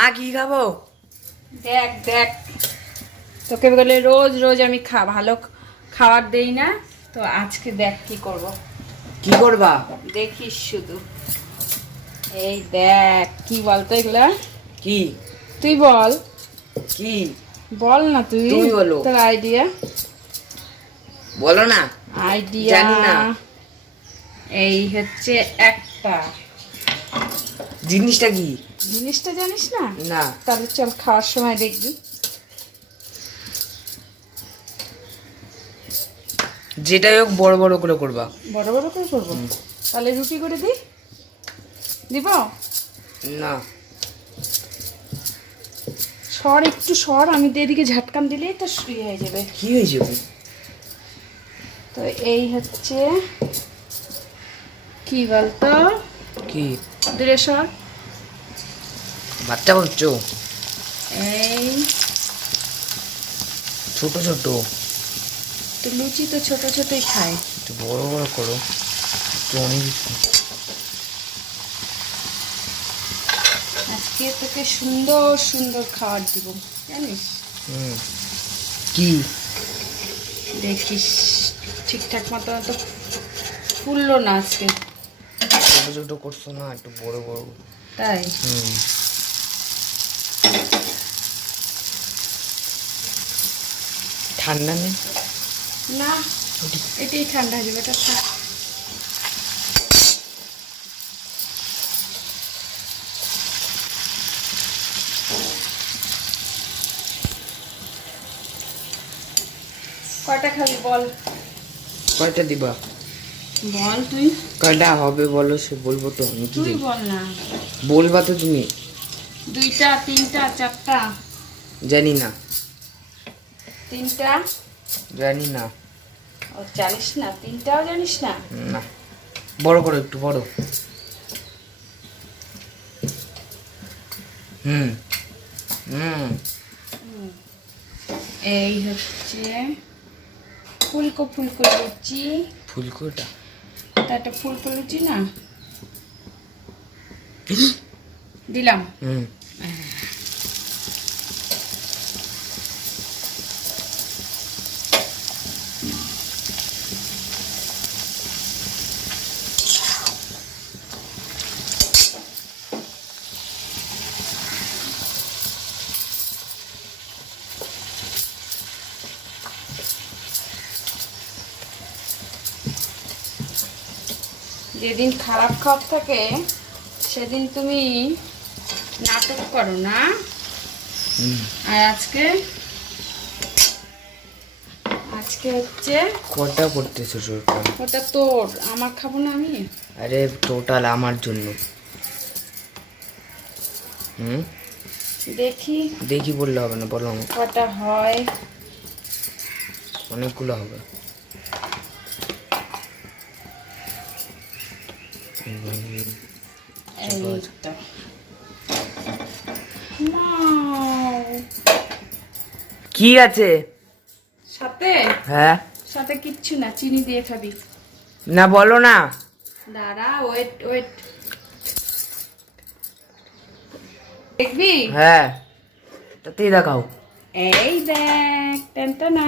আ কি খাব? দেখ দেখ। তোকে বলে রোজ রোজ আমি খা ভালো খাবার দেই না তো আজকে দেখ কি করব। কি করবা? দেখিস শুধু। এই দেখ কি বলতো এগুলা? কি? তুই বল। কি? বল না তুই তুমি বলো। তোর আইডিয়া বলো না। আইডিয়া জানি না। এই হচ্ছে একটা। জিনিসটা কি? জিনিসটা জানিস না? না। তাহলে চল খাওয়ার সময় দেখবি। যেটাই হোক বড় বড় করে করবা। বড় বড় করে করব? তাহলে রুটি করে দি দিব? না। সর একটু সর আমি তো এদিকে ঝাটকান দিলেই তো শুয়ে হয়ে যাবে। কি হয়ে যাবে? তো এই হচ্ছে কি বলতো? কি? দূরে সর। বাচ্চা বলছো এই। ছোট ছোট? তো লুচি তো ছোট ছোটই খায় একটু বড় বড় করো। একটু অনেক আজকে তোকে সুন্দর সুন্দর খাবার দিব জানিস? হুম। কি? দেখিস ঠিকঠাক মতো তো ফুললো না আজকে। ছোট ছোট করছ না একটু বড় বড়। তাই? হুম। ঠান্ডা নেই? না এটাই ঠান্ডা হয়ে যাবে এটা কয়টা খাবি বল? কয়টা দিবা? বল তুই। কয়টা হবে বলো সে বলব তো আমি কি তুই বল না। বলবা তো তুমি। দুইটা তিনটা চারটা। জানি না। তিনটা? জানি না। ও জানিস না? তিনটাও জানিস না? না। বড় করো একটু বড়। হুম। হুম। এই হচ্ছে ফুলকো ফুলকো লুচি। ফুলকোটা? এটা একটা ফুলকো লুচি না? দিলাম। হুম। যেদিন খারাপ খাবার থাকে সেদিন তুমি নাটক করো না? আর আজকে? আজকে হচ্ছে কটা করতেছো টোটাল? ওটা তোর। আমার খাব না আমি? আরে টোটাল আমার জন্য। হুম? দেখি। দেখি বললে হবে না বলো। কটা হয়? অনেকগুলো হবে। কি আছে? সাথে? হ্যাঁ। সাথে কিচ্ছু না চিনি দিয়ে খাবি। না বলো না। দাঁড়া ওয়েট ওয়েট দেখবি? হ্যাঁ। তাতেই দেখাও। এই দেখ টেনটা না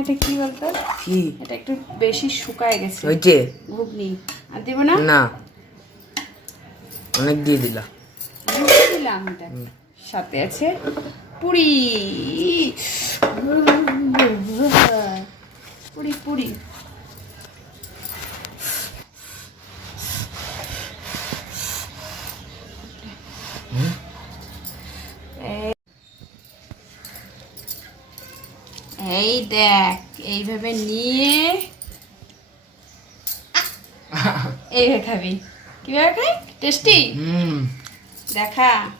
এটা কি বলতো? কি? এটা একটু বেশি শুকায় গেছে। ওই যে। ঘুগনি। আর দেবো না? না। অনেক দিয়ে দিলা। দিয়ে দিলাম এটা। সাথে আছে পুরি পুরি পুরি এই দেখ এইভাবে নিয়ে এইভাবে খাবি। কীভাবে খাই টেস্টি? হুম। দেখা।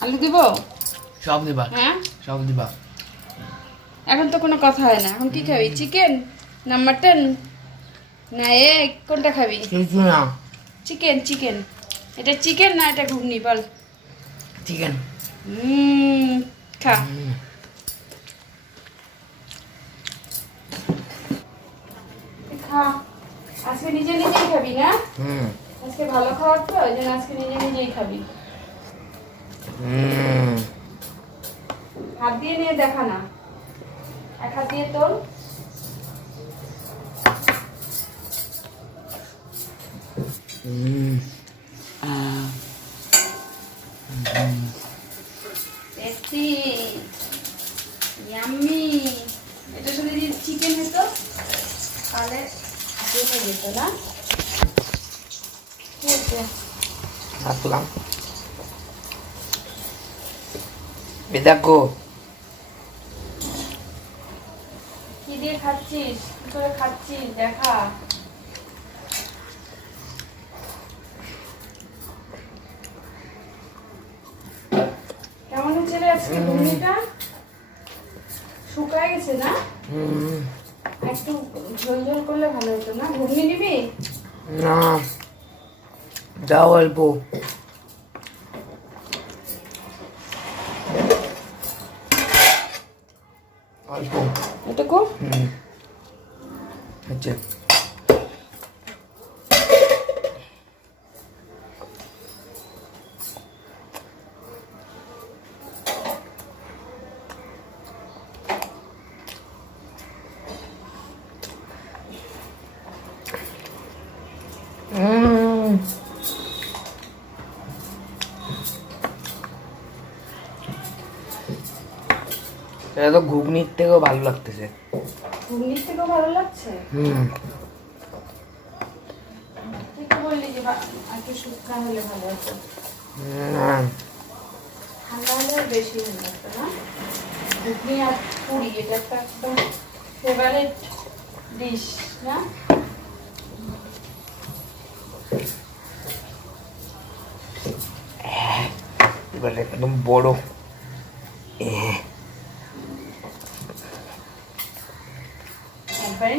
আলু দিব? সব দিবা। হ্যাঁ? সব দিবা। এখন তো কোনো কথা হয় না। এখন কি খাবি? চিকেন না মাটন? না এ কোনটা খাবি? না। Chicken chicken. এটা চিকেন না এটা ঘুগনি? বল। চিকেন। হুম। খা খা। আজকে নিজে নিজেই খাবি না? হুম। আজকে ভালো খাওয়ার তো ওই জন্য আজকে নিজে নিজেই খাবি। হাত দিয়ে নিয়ে দেখা না। এক হাত দিয়ে তোল। হুম আহ, টেস্টি ইয়াম্মি এটা শুধু যদি চিকেন হতো তাহলে যেত না? ঠিক আছে। রাখলাম। এ দেখো। কি দিয়ে খাচ্ছিস? কি করে খাচ্ছিস? দেখা। কেমন হচ্ছে আজকে শুকায় গেছে না? হুম। ঝোল ঝোল করলে ভালো হতো না? ঘুগনি নিবি না যাও অল্প। অল্প। এটুকু? হুম। আচ্ছা। এটা তো ঘুগনির থেকেও ভালো লাগতেছে। ঘুগনির থেকেও ভালো লাগছে? হুম। বললি যে একটু শুকনা হলে ভালো হতো। ঠান্ডা হলে বেশি ভালো লাগতো না। ঘুগনি আর পুরি এটা একটা একদম ফেভারিট ডিশ না? এবারে একদম বড় এ, একবারে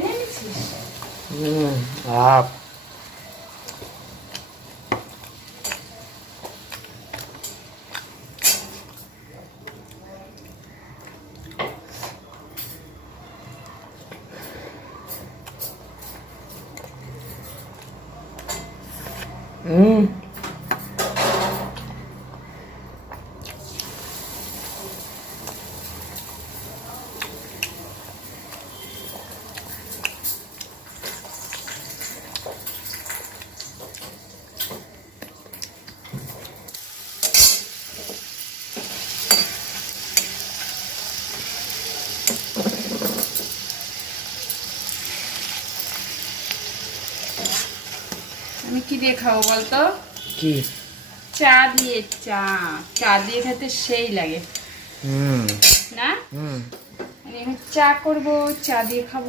দিয়ে খাব বলতো? কি? চা দিয়ে চা। চা দিয়ে খেতে সেই লাগে। হুম। না? হুম। আমি চা করব চা দিয়ে খাব।